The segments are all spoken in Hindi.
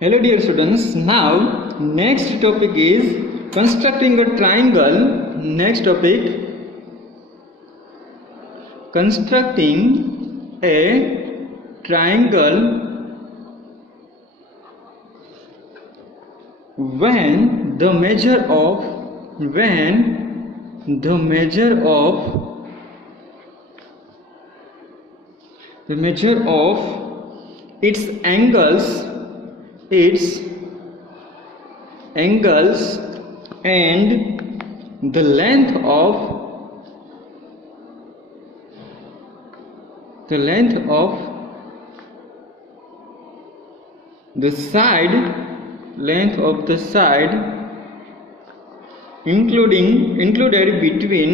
Hello dear students, now next topic is constructing a triangle. Next topic, constructing a triangle when the measure of its angles and the length of the side included between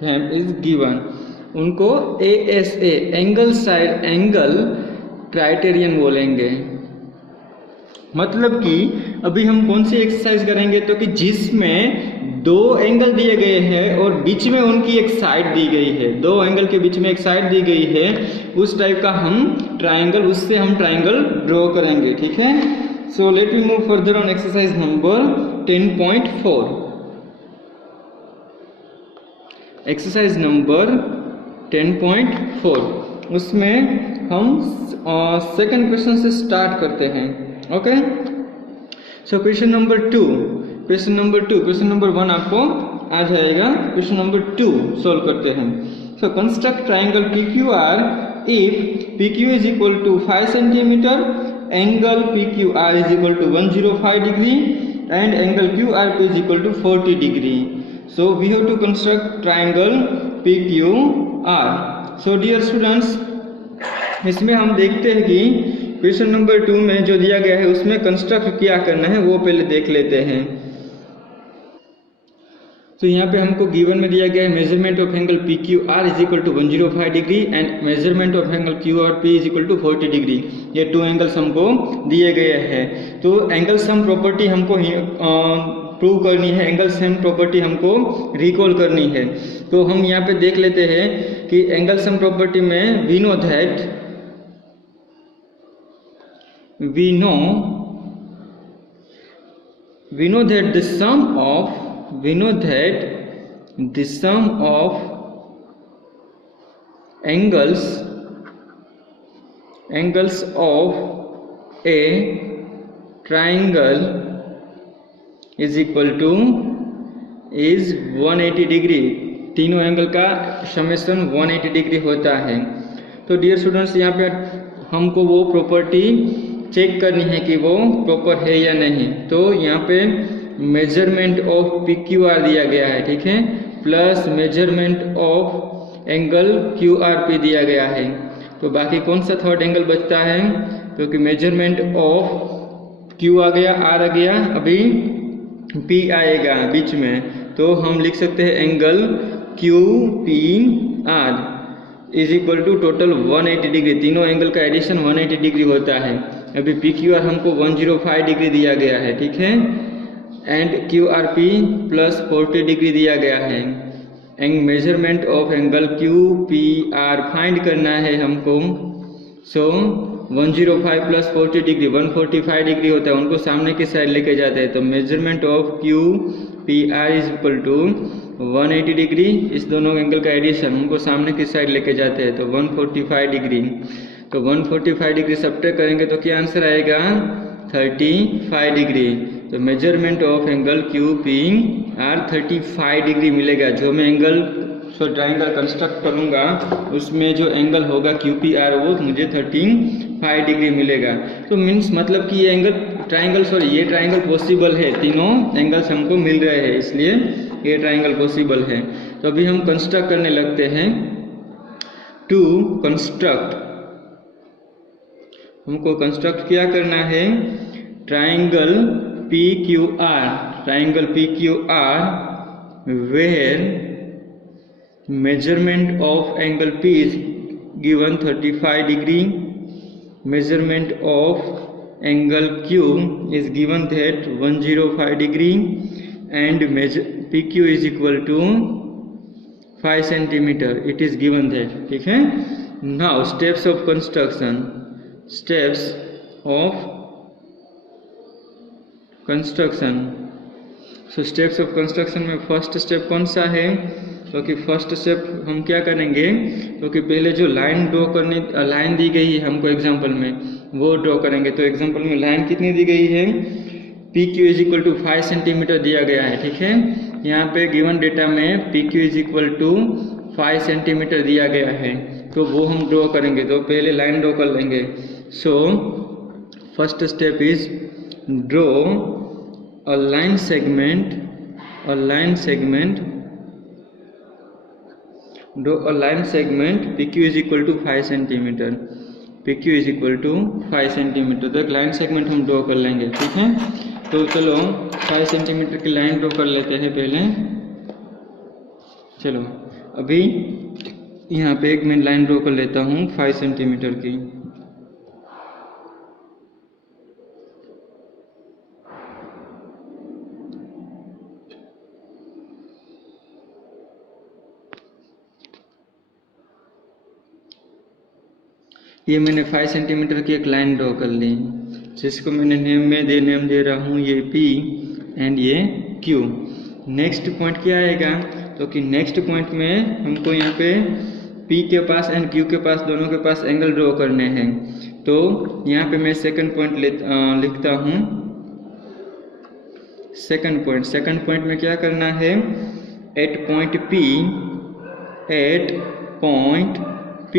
them is given. उनको ASA angle side angle criterion बोलेंगे। मतलब कि अभी हम कौन सी एक्सरसाइज करेंगे, तो कि जिसमें दो एंगल दिए गए हैं और बीच में उनकी एक साइड दी गई है, दो एंगल के बीच में एक साइड दी गई है, उस टाइप का हम ट्राइंगल ड्रॉ करेंगे। ठीक है, so let we move further on exercise number 10.4। Exercise number 10.4, उसमें हम सेकंड क्वेश्चन से स्टार्ट करते हैं। ओके, सो क्वेश्चन नंबर 1 आपको आ जाएगा। क्वेश्चन नंबर 2 सोल्व करते हैं। So construct triangle PQR if PQ is equal to 5 centimetre, angle PQR is equal to 105 degree and angle QRP is equal to 40 degree. So we have to construct triangle PQR। So dear students, इसमें हम देखते हैं कि क्वेश्चन नंबर 2 में जो दिया गया है उसमें कंस्ट्रक्ट क्या करना है वो पहले देख लेते हैं। तो यहाँ पे हमको गिवन में दिया गया है measurement of angle PQR is equal to 105 degree and measurement of angle QRP is equal to 40 degree. ये टू एंगल्स हमको दिए गए हैं। तो एंगल सम प्रॉपर्टी हमको प्रूव करनी है, एंगल सम प्रॉपर्टी हमको रिकॉल करनी है। तो हम यहाँ पे देख लेते हैं कि एंगल सम प्रॉपर्टी में we know that the sum of angles of a triangle is 180 degree. तीनों एंगल का समेशन 180 डिग्री होता है। तो डियर स्टूडेंट्स, यहाँ पे हमको वो प्रॉपर्टी चेक करनी है कि वो प्रॉपर है या नहीं। तो यहाँ पे मेजरमेंट ऑफ PQR दिया गया है, ठीक है, plus measurement of angle QRP दिया गया है। तो बाकी कौन सा थर्ड एंगल बचता है, क्योंकि मेजरमेंट ऑफ Q आ गया, R आ गया, अभी P आएगा बीच में। तो हम लिख सकते हैं angle QPR is equal to total 180 degree. तीनों एंगल का एडिशन 180 डिग्री होता है। अभी PQR हमको 105 डिग्री दिया गया है, ठीक है, एंड QRP प्लस 40 डिग्री दिया गया है। And measurement of angle QPR find करना है हमको। सो 105 प्लस 40 डिग्री 145 डिग्री होता है, उनको सामने की साइड लेके जाते हैं। तो measurement of QPR is equal to 180 degree, इस दोनों एंगल का एडिशन उनको सामने की साइड लेके जाते हैं, तो 145 डिग्री। तो 145 डिग्री सब्ट्रैक्ट करेंगे तो क्या आंसर आएगा, 35 डिग्री। तो measurement of angle QPR 35 degree मिलेगा। जो मैं ट्राइंगल कंस्ट्रक्ट करूंगा उसमें जो एंगल होगा QPR वो मुझे 35 डिग्री मिलेगा। तो मीन्स मतलब कि ये ट्राइंगल पॉसिबल है, तीनों एंगल्स हमको मिल रहे हैं, इसलिए ये ट्राइंगल पॉसिबल है। तो अभी हम कंस्ट्रक्ट करने लगते हैं। टू कंस्ट्रक्ट, हमको कंस्ट्रक्ट क्या करना है, triangle PQR where measurement of angle P is given 35 degree, measurement of angle Q is given that 105 degree and measure PQ is equal to 5 centimeter. It is given that. ठीक है. Now steps of construction. Steps of construction. So steps of construction में फर्स्ट स्टेप कौन सा है? तो कि फर्स्ट स्टेप हम क्या करेंगे, तो कि पहले जो लाइन ड्रॉ करने लाइन दी गई है हमको एग्जांपल में, वो ड्रॉ करेंगे. तो एग्जांपल में लाइन कितनी दी गई है? P Q is equal to 5 centimetre दिया गया है. ठीक है. यहाँ पे गिवन डेटा में P Q is equal to 5 centimetre दिया गया है, तो वो हम ड्रॉ करेंगे. तो पहले लाइन ड्रॉ कर लेंगे. So first step is draw a line segment draw a line segment PQ is equal to 5 centimeter. PQ is equal to 5 centimeter. तो एक लाइन सेगमेंट हम ड्रॉ कर लेंगे. ठीक है. तो चलो 5 सेंटीमीटर की लाइन ड्रॉ कर लेते हैं पहले. चलो अभी यहाँ पे एक मैं लाइन ड्रॉ कर लेता हूँ 5 सेंटीमीटर की. ये मैंने 5 सेंटीमीटर की एक लाइन ड्रॉ कर ली, जिसको मैंने नेम दे रहा हूँ ये P एंड ये Q. नेक्स्ट पॉइंट क्या आएगा? तो कि नेक्स्ट पॉइंट में हमको यहाँ पे P के पास एंड Q के पास दोनों के पास एंगल ड्रॉ करने हैं. तो यहाँ पे मैं सेकंड पॉइंट लिखता हूँ. सेकंड पॉइंट में क्या करना है? At point P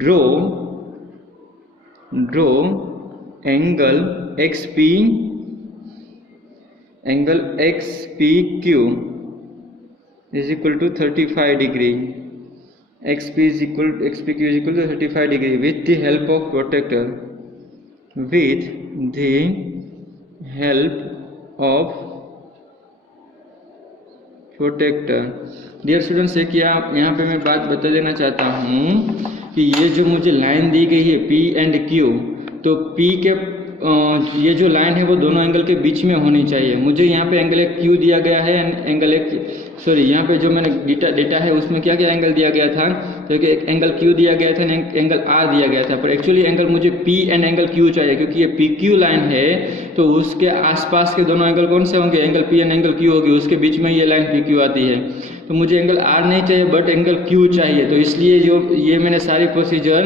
draw angle XPQ is equal to 35 degree. XPQ is equal to 35 degree with the help of protractor. Dear students, एक यहाँ पे मैं बात बता देना चाहता हूँ कि ये जो मुझे लाइन दी गई है P एंड Q, तो P के ये जो लाइन है वो दोनों एंगल के बीच में होनी चाहिए. मुझे यहाँ पे एंगल एक Q दिया गया है एंड एंगल एक यहाँ पे जो मैंने डेटा है उसमें क्या क्या एंगल दिया गया था? तो एक एंगल Q दिया गया था, एंगल R दिया गया था. पर एक्चुअली एंगल मुझे P एंड एंगल Q चाहिए, क्योंकि ये PQ लाइन है तो उसके आसपास के दोनों एंगल कौन से होंगे? Angle P and angle Q होगी. उसके बीच में ये लाइन PQ आती है. तो मुझे एंगल R नहीं चाहिए बट एंगल Q चाहिए. तो इसलिए जो ये मैंने सारी प्रोसीजर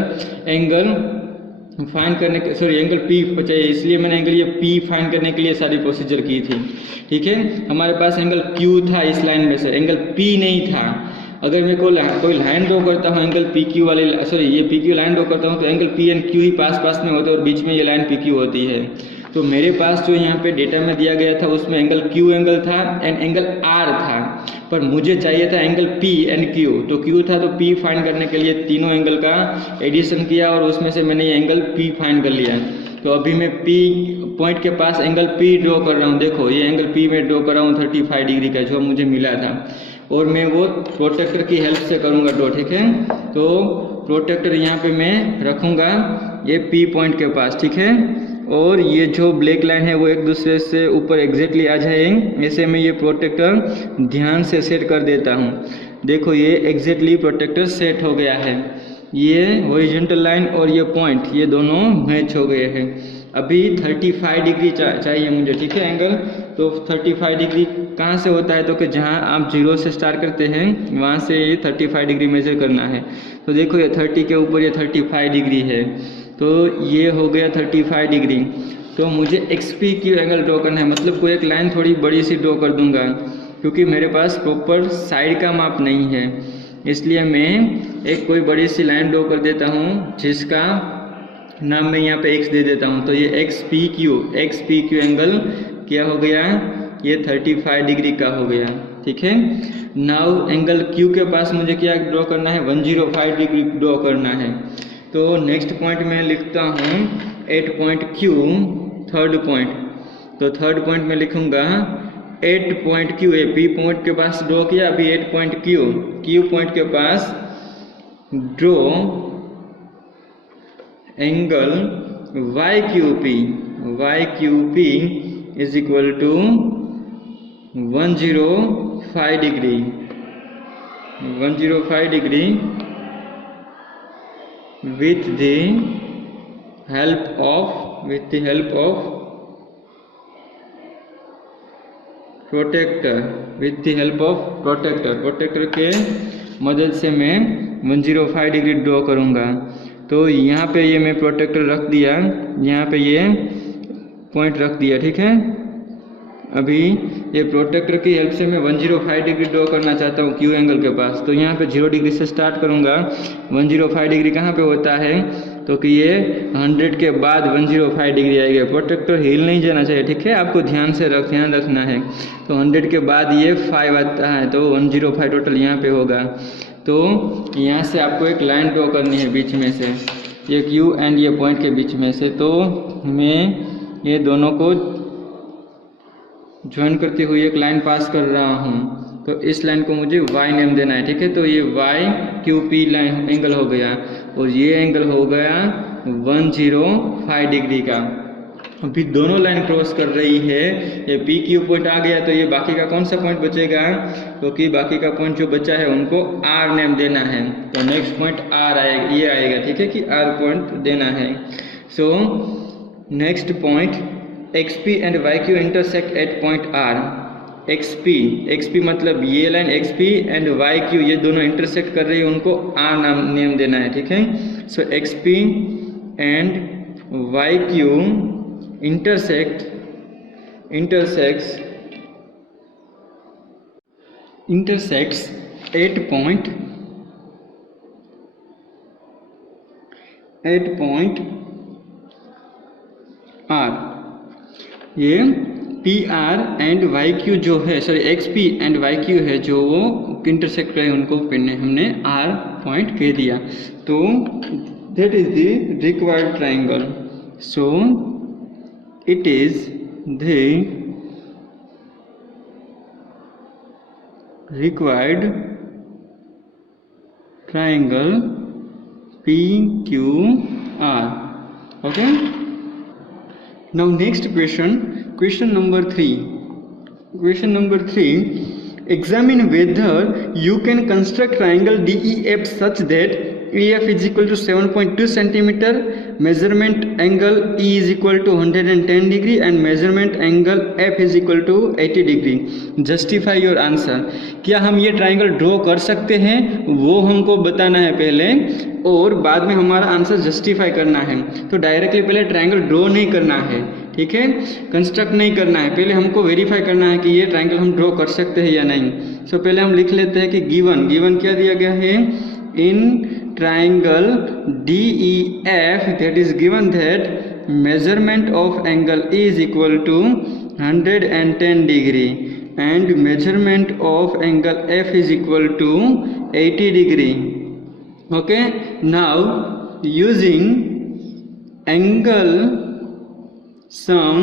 एंगल फाइंड करने के एंगल P चाहिए, इसलिए मैंने एंगल ये P फाइंड करने के लिए सारी प्रोसीजर की थी. ठीक है. हमारे पास एंगल Q था इस लाइन में से, एंगल P नहीं था. अगर मैं कोई लाइन ड्रॉ करता हूँ एंगल PQ वाली ये PQ लाइन ड्रॉ करता हूँ तो एंगल P एंड Q ही पास में होते हैं और बीच में ये लाइन PQ होती है. तो मेरे पास जो यहाँ पे डेटा में दिया गया था उसमें एंगल Q एंगल था एंड एंगल R था, पर मुझे चाहिए था एंगल P एंड Q. तो Q था तो P फाइंड करने के लिए तीनों एंगल का एडिशन किया और उसमें से मैंने ये एंगल P फाइंड कर लिया. तो अभी मैं P पॉइंट के पास एंगल P ड्रॉ कर रहा हूँ. देखो ये एंगल P में ड्रॉ कर रहा हूँ 35 डिग्री का जो मुझे मिला था, और मैं वो प्रोटेक्टर की हेल्प से करूँगा ड्रॉ. ठीक है. तो प्रोटेक्टर यहाँ पे मैं रखूँगा ये P पॉइंट के पास. ठीक है. और ये जो ब्लैक लाइन है वो एक दूसरे से ऊपर एग्जैक्टली आ जाएंगे. ऐसे में ये प्रोटेक्टर ध्यान से सेट कर देता हूँ. देखो ये एग्जैक्टली प्रोटेक्टर सेट हो गया है. ये हॉरिजॉन्टल लाइन और ये पॉइंट ये दोनों मैच हो गए हैं. अभी 35 डिग्री चाहिए मुझे. ठीक है. एंगल तो 35 डिग्री कहाँ से होता है? तो कि जहाँ आप 0 से स्टार्ट करते हैं वहाँ से ये 35 डिग्री मेजर करना है. तो देखो ये 30 के ऊपर ये 35 डिग्री है, तो ये हो गया 35 डिग्री. तो मुझे XPQ एंगल ड्रॉ करना है, मतलब कोई एक लाइन थोड़ी बड़ी सी ड्रॉ कर दूंगा, क्योंकि मेरे पास प्रॉपर साइड का माप नहीं है. इसलिए मैं एक कोई बड़ी सी लाइन ड्रॉ कर देता हूँ जिसका नाम मैं यहाँ पे X दे देता हूँ. तो ये XPQ एंगल क्या हो गया? ये 35 डिग्री का हो गया. ठीक है. नाउ एंगल Q के पास मुझे क्या ड्रॉ करना है? 105 डिग्री ड्रॉ करना है. तो नेक्स्ट पॉइंट में लिखता हूँ at point Q, third point. तो थर्ड पॉइंट में लिखूँगा 8 पॉइंट Q. ए P पॉइंट के पास ड्रॉ किया, अभी 8 पॉइंट Q पॉइंट के पास draw angle YQP is equal to 105 degree with the help of protractor के मदद से मैं 105 डिग्री ड्रॉ करूँगा। तो यहाँ पे ये मैं प्रोटेक्टर रख दिया, यहाँ पे ये पॉइंट रख दिया, ठीक है। अभी ये प्रोटेक्टर की हेल्प से मैं 105 डिग्री ड्रॉ करना चाहता हूँ क्यू एंगल के पास। तो यहाँ पे 0 डिग्री से स्टार्ट करूँगा। 105 डिग्री कहाँ पे होता है, तो कि ये 100 के बाद 105 डिग्री आएगा। प्रोटेक्टर हिल नहीं जाना चाहिए, ठीक है, आपको ध्यान रखना है। तो 100 के बाद ये 5 आता है, तो 105 टोटल यहाँ पे होगा। तो यहाँ से आपको एक लाइन ड्रॉ करनी है बीच में से, ये क्यू एंड ये पॉइंट के बीच में से। तो मैं ये दोनों को ज्वाइन करते हुए एक लाइन पास कर रहा हूँ। तो इस लाइन को मुझे y नेम देना है, ठीक है। तो ये YQP लाइन एंगल हो गया और ये एंगल हो गया 105 डिग्री का। अभी दोनों लाइन क्रॉस कर रही है, ये PQ पॉइंट आ गया। तो ये बाकी का कौन सा पॉइंट बचेगा, क्योंकि बाकी का पॉइंट जो बचा है उनको R नेम देना है। तो नेक्स्ट पॉइंट R आएगा, ये आएगा, ठीक है, कि R पॉइंट देना है। So next point XP and YQ intersect at point R। XP मतलब ये लाइन XP एंड YQ ये दोनों इंटरसेक्ट कर रही है, उनको R नाम नेम देना है, ठीक है। सो XP and YQ intersects at point R। ये PR एंड YQ जो है, सॉरी XP एंड YQ है, जो वो इंटरसेक्ट करे उनको हमने R पॉइंट कह दिया। तो that is the required triangle. So it is the required triangle PQR. Okay. Now next question number 3. Examine whether you can construct triangle DEF such that EF is equal to 7.2 centimeter, measurement angle E is equal to 110 degree and measurement angle F is equal to 80 degree. Justify your answer. क्या हम ये ट्राइंगल ड्रॉ कर सकते हैं, वो हमको बताना है पहले, और बाद में हमारा आंसर जस्टिफाई करना है। तो डायरेक्टली पहले ट्राइंगल ड्रॉ नहीं करना है, ठीक है, कंस्ट्रक्ट नहीं करना है, पहले हमको वेरीफाई करना है कि ये ट्राइंगल हम ड्रॉ कर सकते हैं या नहीं। सो पहले हम लिख लेते हैं कि गिवन क्या दिया गया है, इन triangle DEF that is given that measurement of angle E is equal to 110 degree and measurement of angle F is equal to 80 degree. Okay, now using angle sum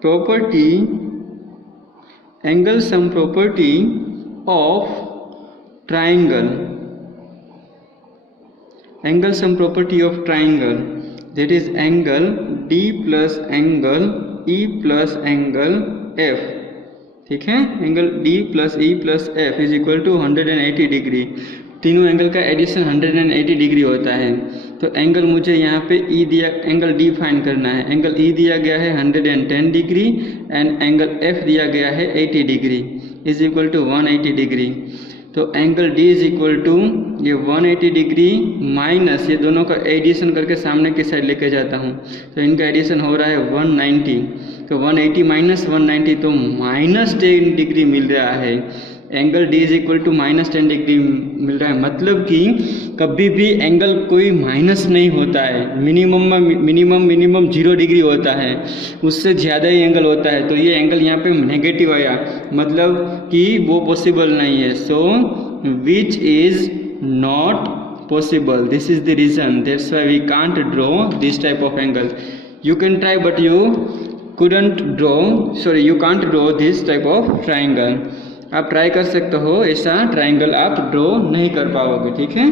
property of triangle, angle sum property of triangle, that is angle D plus angle E plus angle F, ठीक है। Angle D plus E plus F is equal to 180 degree. तीनों एंगल का एडिशन 180 डिग्री होता है। तो एंगल मुझे यहाँ पे E दिया, एंगल D फाइंड करना है। एंगल E दिया गया है 110 डिग्री एंड एंगल F दिया गया है 80 degree is equal to 180 degree. तो angle D is equal to ये 180 डिग्री माइनस ये दोनों का एडिशन करके सामने की साइड लेके जाता हूँ, तो इनका एडिशन हो रहा है 190। तो 180 माइनस 190 तो -10 डिग्री मिल रहा है। Angle D is equal to -10 degree मिल रहा है, मतलब कि कभी भी एंगल कोई माइनस नहीं होता है, मिनिमम 0 डिग्री होता है, उससे ज़्यादा ही एंगल होता है। तो ये एंगल यहाँ पे नेगेटिव आया, मतलब कि वो पॉसिबल नहीं है। So which is not possible, this is the reason, that's why we can't draw this type of angle. You can try but you couldn't draw, sorry you can't draw this type of triangle। आप ट्राई कर सकते हो, ऐसा ट्राइंगल आप ड्रॉ नहीं कर पाओगे, ठीक है।